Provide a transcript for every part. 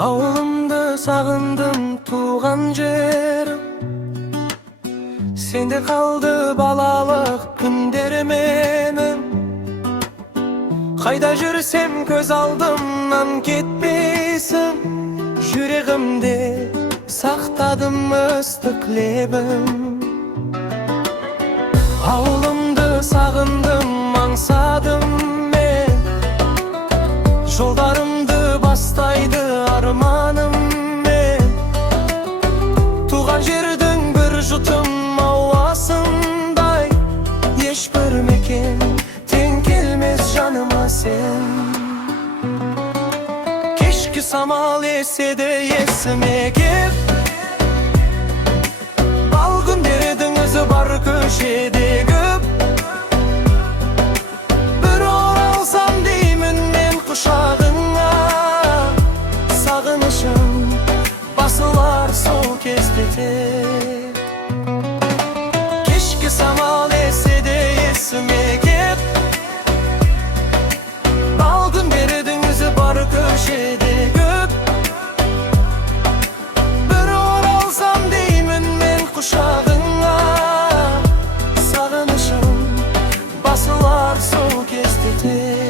Ауылымды сағындым, туған жерім. Сенде қалды балалық күндер менің. Қайда жүрсем көз алдымнан кетпейсің. Жүрегімде сақтадым ыстық лебім. Ауылымды сағындым, аңсадым мен. Жолдарымды бастайды арманым мен. Туған жердің бір жұтым ауасындай. Ешбір мекен тең келмес жаныма сен. Кешкі самал еседі есіме кеп. Бал күндердің өзі бар көшеде көп. Бір оралсам деймін мен құшағыңа. Сағынышым басылар сол кезде тек. Кешкі самал еседі есіме кеп. Бал күндердің өзі бар көшеде көп. Бір оралсам деймін мен құшағыңа. Сағынышым басылар сол кезде тек.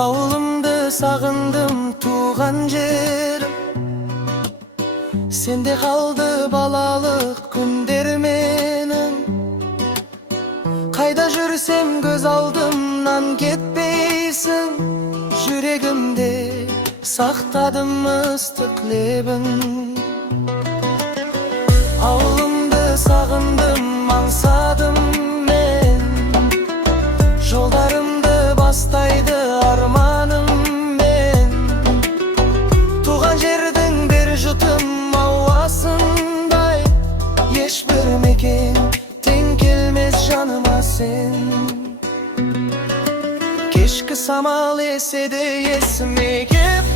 Ауылымды сағындым, туған жерім. Сенде қалды балалық күндер менің. Қайда жүрсем көз алдымнан кетпейсің. Жүрегімде сақтадым ыстық лебің. Ауылымды сағындым, аңсадым мен. Жолдарымды бастайды арманым мен. Туған жердің бір жұтым ауасындай. Ешбір мекен тең келмес жаныма сен. Кешкі самал еседі есіме кеп.